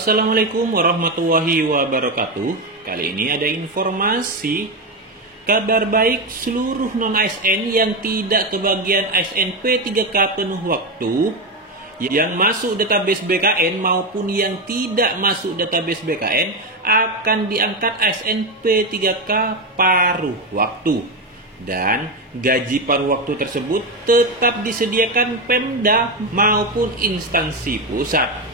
Assalamualaikum warahmatullahi wabarakatuh. Kali ini ada informasi kabar baik seluruh non-ASN yang tidak kebagian ASN P3K penuh waktu, yang masuk database BKN maupun yang tidak masuk database BKN akan diangkat ASN P3K paruh waktu. Dan gaji paruh waktu tersebut tetap disediakan Pemda maupun instansi pusat.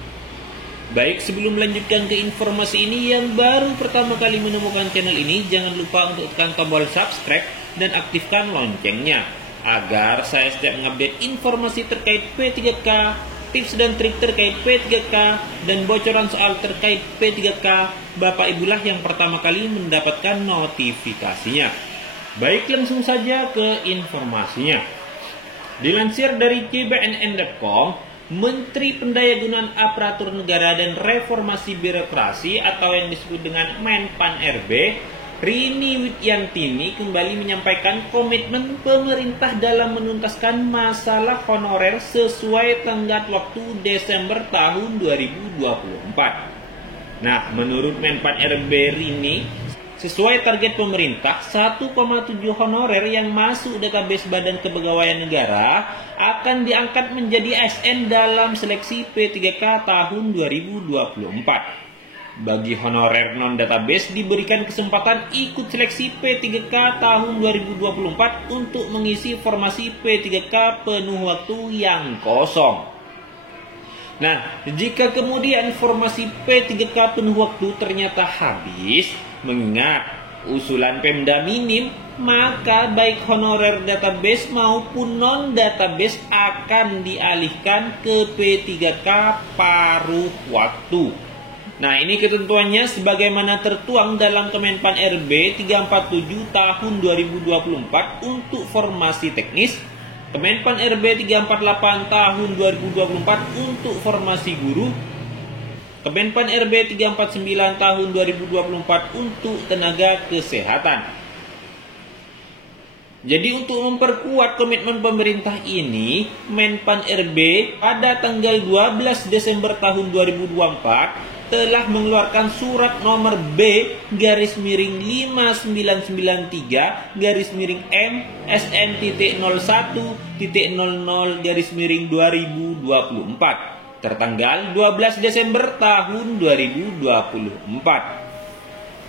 Baik, sebelum melanjutkan ke informasi ini, yang baru pertama kali menemukan channel ini, jangan lupa untuk tekan tombol subscribe dan aktifkan loncengnya agar saya setiap mengupdate informasi terkait P3K, tips dan trik terkait P3K, dan bocoran soal terkait P3K, Bapak Ibulah yang pertama kali mendapatkan notifikasinya. Baik, langsung saja ke informasinya. Dilansir dari cbnn.com, Menteri Pendayagunaan Aparatur Negara dan Reformasi Birokrasi atau yang disebut dengan Menpan-RB, Rini Widyantini kembali menyampaikan komitmen pemerintah dalam menuntaskan masalah honorer sesuai tenggat waktu Desember tahun 2024. Nah, menurut Menpan-RB Rini, sesuai target pemerintah, 1,7 honorer yang masuk database Badan Kepegawaian Negara akan diangkat menjadi ASN dalam seleksi P3K tahun 2024. Bagi honorer non-database diberikan kesempatan ikut seleksi P3K tahun 2024 untuk mengisi formasi P3K penuh waktu yang kosong. Nah, jika kemudian formasi P3K penuh waktu ternyata habis, mengingat usulan Pemda minim, maka baik honorer database maupun non-database akan dialihkan ke P3K paruh waktu. Nah, ini ketentuannya sebagaimana tertuang dalam Kemenpan-RB 347 tahun 2024 untuk formasi teknis, Kemenpan-RB 348 tahun 2024 untuk formasi guru, Kemenpan-RB 349 tahun 2024 untuk tenaga kesehatan. Jadi untuk memperkuat komitmen pemerintah ini, Menpan-RB pada tanggal 12 Desember tahun 2024 telah mengeluarkan surat nomor B-5993-M SN.01.00-2024 tertanggal 12 Desember tahun 2024.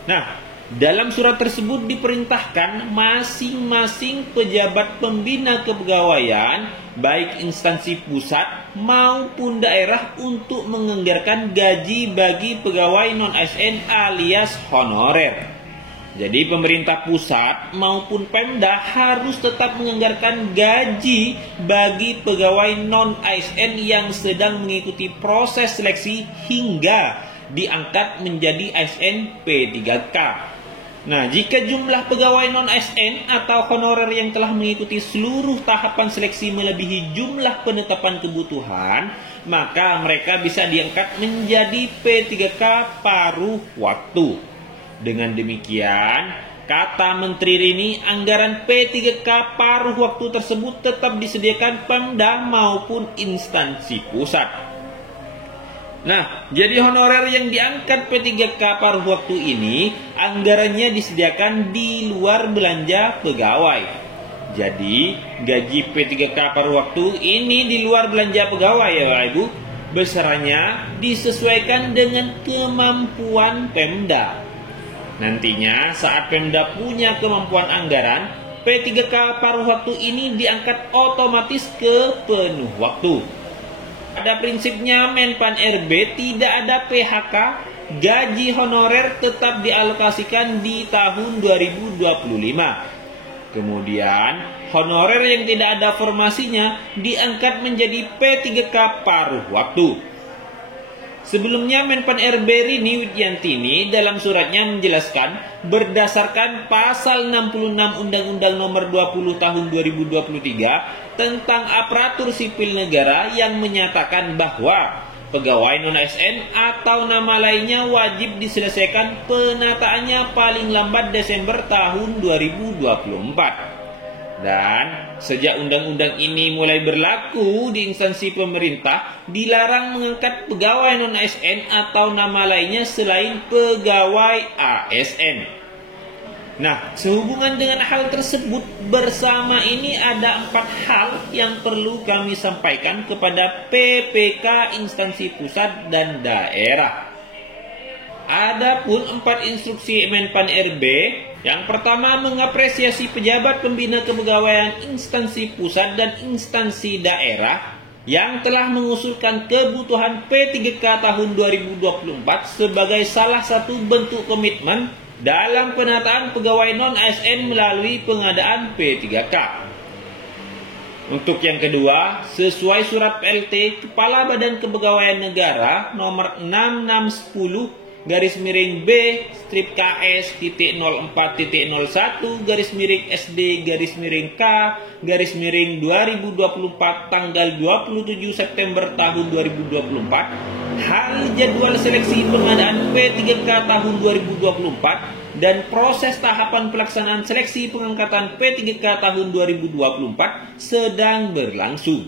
Nah, dalam surat tersebut diperintahkan masing-masing pejabat pembina kepegawaian, baik instansi pusat maupun daerah, untuk menganggarkan gaji bagi pegawai non-ASN alias honorer. Jadi pemerintah pusat maupun Pemda harus tetap menganggarkan gaji bagi pegawai non-ASN yang sedang mengikuti proses seleksi hingga diangkat menjadi ASN P3K. Nah, jika jumlah pegawai non-ASN atau honorer yang telah mengikuti seluruh tahapan seleksi melebihi jumlah penetapan kebutuhan, maka mereka bisa diangkat menjadi P3K paruh waktu. Dengan demikian, kata Menteri Rini, anggaran P3K paruh waktu tersebut tetap disediakan Pemda maupun instansi pusat. Nah, jadi honorer yang diangkat P3K paruh waktu ini anggarannya disediakan di luar belanja pegawai. Jadi, gaji P3K paruh waktu ini di luar belanja pegawai ya Bapak Ibu. Besarannya disesuaikan dengan kemampuan Pemda. Nantinya saat Pemda punya kemampuan anggaran, P3K paruh waktu ini diangkat otomatis ke penuh waktu. Pada prinsipnya Menpan-RB tidak ada PHK, gaji honorer tetap dialokasikan di tahun 2025. Kemudian honorer yang tidak ada formasinya diangkat menjadi P3K paruh waktu. Sebelumnya Menpan-RB Rini Widyantini dalam suratnya menjelaskan berdasarkan pasal 66 Undang-Undang Nomor 20 Tahun 2023 tentang aparatur sipil negara yang menyatakan bahwa pegawai non-ASN atau nama lainnya wajib diselesaikan penataannya paling lambat Desember tahun 2024. Dan sejak undang-undang ini mulai berlaku di instansi pemerintah, dilarang mengangkat pegawai non-ASN atau nama lainnya selain pegawai ASN. Nah, sehubungan dengan hal tersebut, bersama ini ada 4 hal yang perlu kami sampaikan kepada PPK instansi pusat dan daerah. Adapun 4 instruksi Menpan RB, yang pertama mengapresiasi pejabat pembina kepegawaian instansi pusat dan instansi daerah yang telah mengusulkan kebutuhan P3K tahun 2024 sebagai salah satu bentuk komitmen dalam penataan pegawai non-ASN melalui pengadaan P3K. Untuk yang kedua, sesuai surat PLT Kepala Badan Kepegawaian Negara nomor 6610 /B strip KS titik 04.01 /SD /K /2024 tanggal 27 September tahun 2024 hal jadwal seleksi pengadaan P3K tahun 2024 dan proses tahapan pelaksanaan seleksi pengangkatan P3K tahun 2024 sedang berlangsung.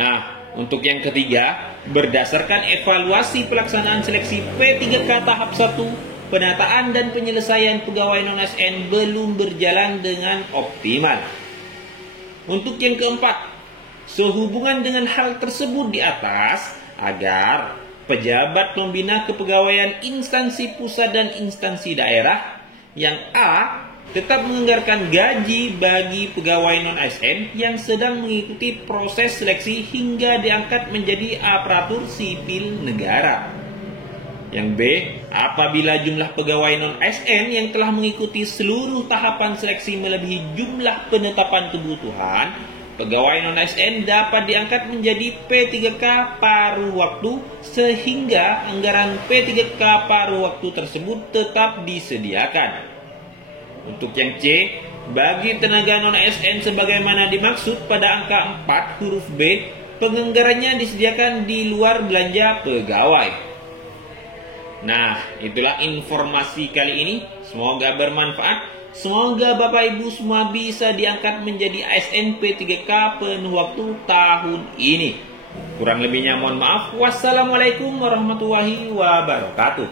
Nah, untuk yang ketiga, berdasarkan evaluasi pelaksanaan seleksi P3K tahap 1, penataan dan penyelesaian pegawai non-ASN belum berjalan dengan optimal. Untuk yang keempat, sehubungan dengan hal tersebut di atas, agar pejabat pembina kepegawaian instansi pusat dan instansi daerah yang A tetap menganggarkan gaji bagi pegawai non-ASN yang sedang mengikuti proses seleksi hingga diangkat menjadi aparatur sipil negara. Yang B, apabila jumlah pegawai non-ASN yang telah mengikuti seluruh tahapan seleksi melebihi jumlah penetapan kebutuhan, pegawai non-ASN dapat diangkat menjadi P3K paruh waktu sehingga anggaran P3K paruh waktu tersebut tetap disediakan. Untuk yang C, bagi tenaga non-ASN sebagaimana dimaksud pada angka 4 huruf B, penganggarannya disediakan di luar belanja pegawai. Nah, itulah informasi kali ini. Semoga bermanfaat. Semoga Bapak Ibu semua bisa diangkat menjadi ASN P3K penuh waktu tahun ini. Kurang lebihnya mohon maaf. Wassalamualaikum warahmatullahi wabarakatuh.